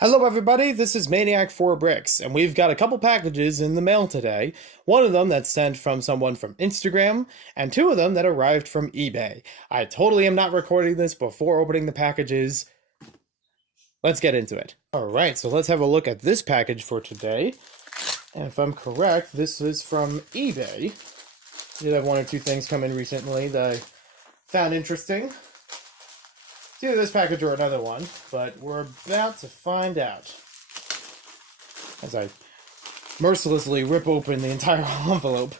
Hello everybody, this is Maniac4Bricks, and we've got a couple packages in the mail today. One of them that's sent from someone from Instagram, and two of them that arrived from eBay. I totally am not recording this before opening the packages. Let's get into it. Alright, so let's have a look at this package for today. And if I'm correct, this is from eBay. Did have one or two things come in recently that I found interesting. It's either this package or another one, but we're about to find out. As I mercilessly rip open the entire envelope.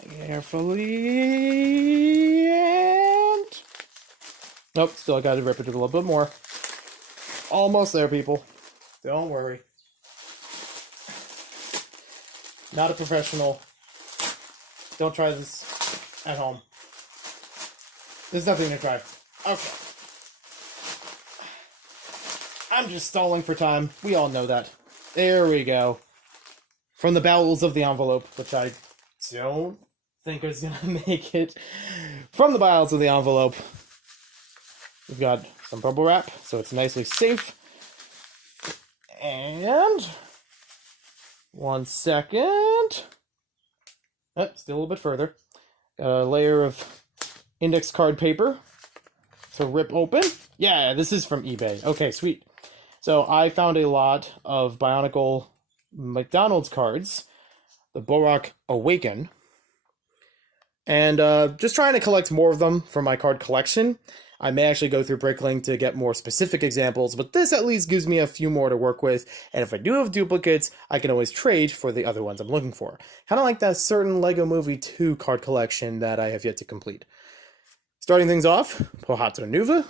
Carefully, and... Nope, still gotta rip it a little bit more. Almost there, people. Don't worry. Not a professional. Don't try this at home. There's nothing to try. Okay. I'm just stalling for time. We all know that. There we go. From the bowels of the envelope, which I don't think is going to make it. From the bowels of the envelope, we've got some bubble wrap, so it's nicely safe. And... one second. Oh, still a little bit further. Got a layer of index card paper to rip open. Yeah, this is from eBay. Okay, sweet. So I found a lot of Bionicle McDonald's cards, the Borak Awaken, and just trying to collect more of them for my card collection. I may actually go through Bricklink to get more specific examples, but this at least gives me a few more to work with, and if I do have duplicates, I can always trade for the other ones I'm looking for. Kind of like that certain Lego Movie 2 card collection that I have yet to complete. Starting things off, Pohato Nuva.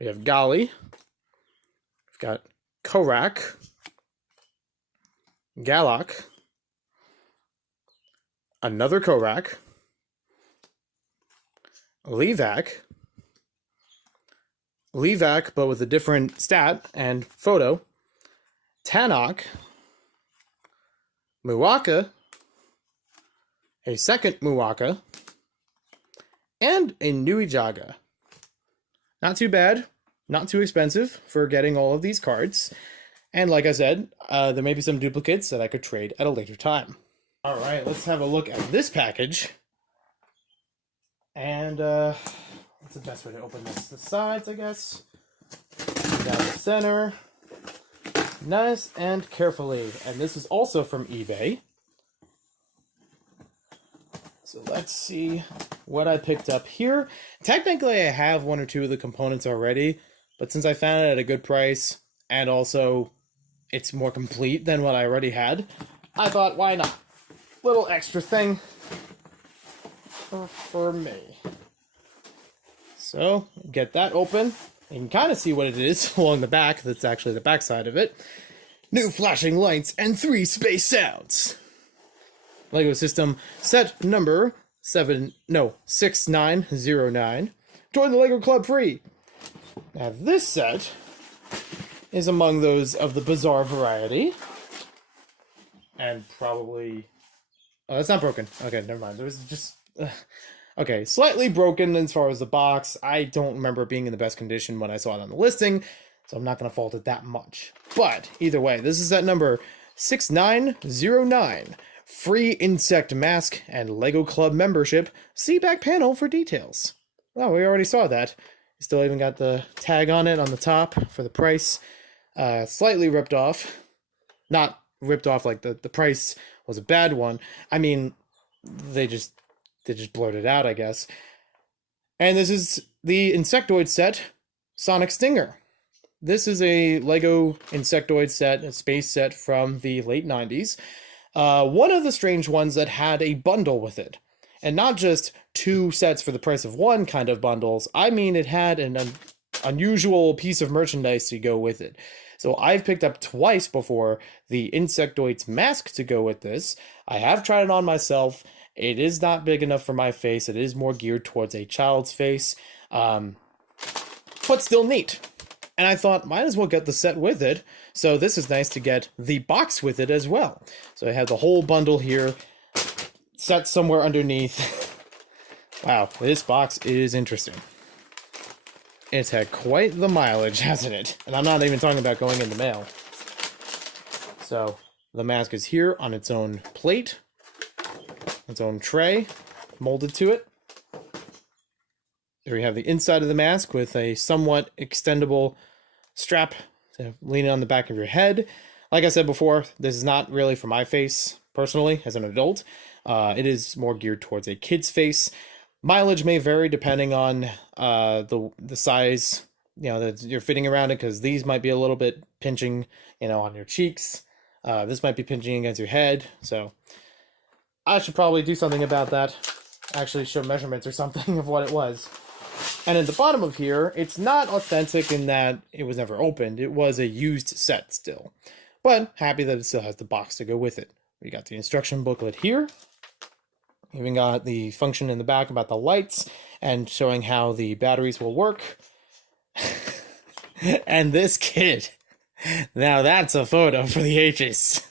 We have Gali. We've got Korak. Galak. Another Korak. Levac. Levac, but with a different stat and photo. Tanok. Muwaka. A second Muwaka. And a Nuijaga. Not too bad. Not too expensive for getting all of these cards. And like I said, there may be some duplicates that I could trade at a later time. Alright, let's have a look at this package. And, what's the best way to open this? The sides, I guess. Down the center. Nice and carefully. And this is also from eBay. So let's see what I picked up here. Technically, I have one or two of the components already, but since I found it at a good price, and also it's more complete than what I already had, I thought, why not? Little extra thing for me. So, get that open. You can kind of see what it is along the back. That's actually the back side of it. New flashing lights and 3 space sounds. Lego System set number 6909. Join the Lego Club free. Now this set is among those of the bizarre variety. And probably... oh, that's not broken. Okay, never mind. There was just... okay, slightly broken as far as the box. I don't remember it being in the best condition when I saw it on the listing, so I'm not going to fault it that much. But, either way, this is set number 6909. Free insect mask and Lego Club membership. See back panel for details. Oh, we already saw that. Still even got the tag on it on the top for the price. Slightly ripped off. Not ripped off like the price was a bad one. I mean, they just blurred it out, I guess. And this is the Insectoid set, Sonic Stinger. This is a Lego Insectoid set, a space set from the late 90s. One of the strange ones that had a bundle with it. And not just 2 sets for the price of 1 kind of bundles. I mean, it had an unusual piece of merchandise to go with it. So I've picked up twice before the Insectoid's mask to go with this. I have tried it on myself. It is not big enough for my face. It is more geared towards a child's face. But still neat. And I thought, might as well get the set with it. So this is nice to get the box with it as well. So I have the whole bundle here, set somewhere underneath. Wow, this box is interesting. It's had quite the mileage, hasn't it? And I'm not even talking about going in the mail. So the mask is here on its own plate, its own tray, molded to it. There we have the inside of the mask with a somewhat extendable strap to lean on the back of your head. Like I said before, this is not really for my face, personally, as an adult. It is more geared towards a kid's face. Mileage may vary depending on the size, you know, that you're fitting around it, because these might be a little bit pinching, you know, on your cheeks. This might be pinching against your head, so I should probably do something about that. Actually show measurements or something of what it was. And at the bottom of here, it's not authentic in that it was never opened. It was a used set still. But happy that it still has the box to go with it. We got the instruction booklet here. Even got the function in the back about the lights and showing how the batteries will work. And this kid. Now that's a photo for the ages.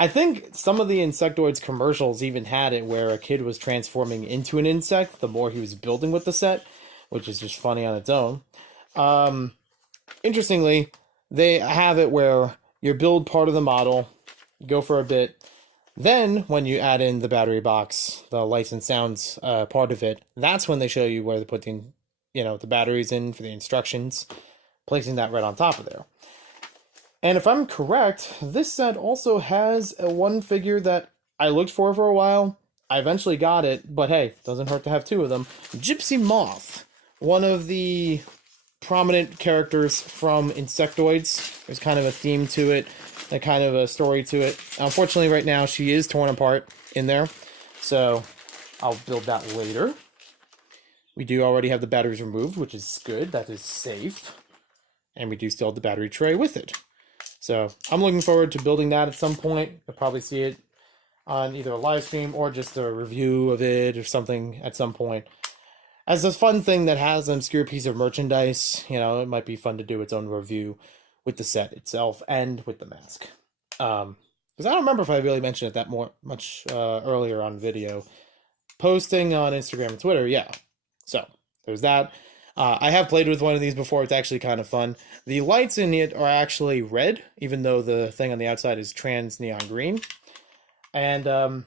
I think some of the Insectoids commercials even had it where a kid was transforming into an insect the more he was building with the set, which is just funny on its own. Interestingly, they have it where you build part of the model, go for a bit, then when you add in the battery box, the lights and sounds part of it, that's when they show you where to put the, you know, the batteries in for the instructions, placing that right on top of there. And if I'm correct, this set also has one figure that I looked for a while. I eventually got it, but hey, doesn't hurt to have two of them. Gypsy Moth, one of the prominent characters from Insectoids. There's kind of a theme to it, a kind of a story to it. Unfortunately, right now, she is torn apart in there, so I'll build that later. We do already have the batteries removed, which is good. That is safe. And we do still have the battery tray with it. So I'm looking forward to building that at some point. You'll probably see it on either a live stream or just a review of it or something at some point. As a fun thing that has an obscure piece of merchandise, you know, it might be fun to do its own review with the set itself and with the mask. Because I don't remember if I really mentioned it that much earlier on video. Posting on Instagram and Twitter, yeah. So there's that. I have played with one of these before. It's actually kind of fun. The lights in it are actually red, even though the thing on the outside is trans neon green. And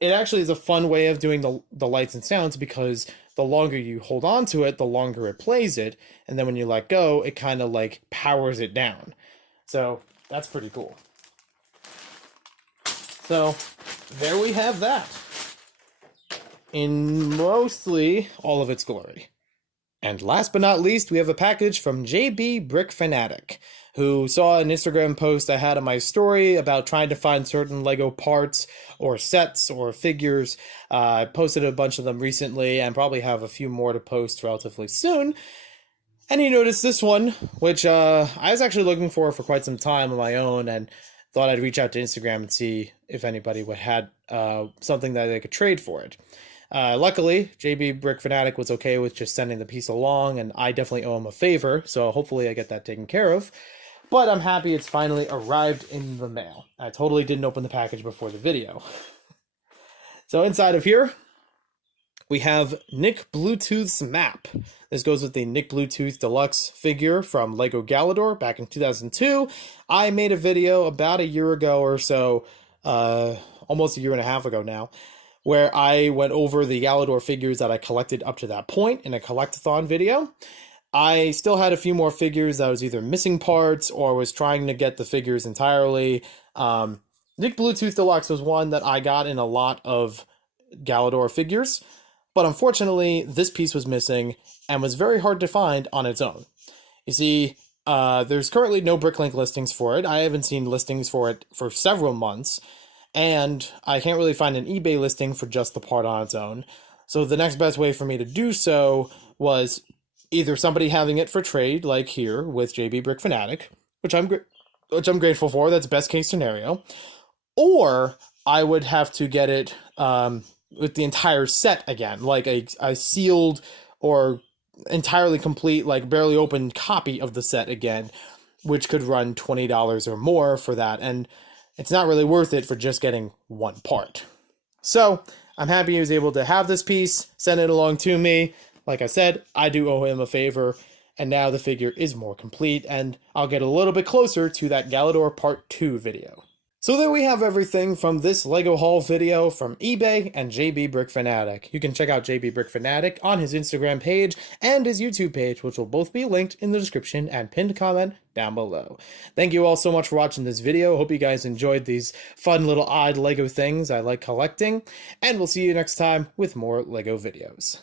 it actually is a fun way of doing the lights and sounds, because the longer you hold on to it, the longer it plays it. And then when you let go, it kind of like powers it down. So that's pretty cool. So there we have that in mostly all of its glory. And last but not least, we have a package from JBBrickFanatic, who saw an Instagram post I had on my story about trying to find certain Lego parts or sets or figures. I posted a bunch of them recently and probably have a few more to post relatively soon. And he noticed this one, which I was actually looking for quite some time on my own, and thought I'd reach out to Instagram and see if anybody had something that they could trade for it. Luckily, JBBrickFanatic was okay with just sending the piece along, and I definitely owe him a favor, so hopefully I get that taken care of. But I'm happy it's finally arrived in the mail. I totally didn't open the package before the video. So inside of here, we have Nick Bluetooth's map. This goes with the Nick Bluetooth Deluxe figure from Lego Galador back in 2002. I made a video about a year ago or so, almost a year and a half ago now, where I went over the Galador figures that I collected up to that point in a collect-a-thon video. I still had a few more figures that was either missing parts or was trying to get the figures entirely. Nick Bluetooth Deluxe was one that I got in a lot of Galador figures, but unfortunately this piece was missing and was very hard to find on its own. You see, there's currently no Bricklink listings for it. I haven't seen listings for it for several months. And I can't really find an eBay listing for just the part on its own. So the next best way for me to do so was either somebody having it for trade, like here with JBBrickFanatic, which I'm grateful for. That's best case scenario. Or I would have to get it with the entire set again, like a sealed or entirely complete, like barely opened copy of the set again, which could run $20 or more for that. And it's not really worth it for just getting one part. So I'm happy he was able to have this piece, send it along to me. Like I said, I do owe him a favor, and now the figure is more complete, and I'll get a little bit closer to that Galador Part 2 video. So there we have everything from this LEGO haul video from eBay and JBBrickFanatic. You can check out JBBrickFanatic on his Instagram page and his YouTube page, which will both be linked in the description and pinned comment down below. Thank you all so much for watching this video. Hope you guys enjoyed these fun little odd LEGO things I like collecting, and we'll see you next time with more LEGO videos.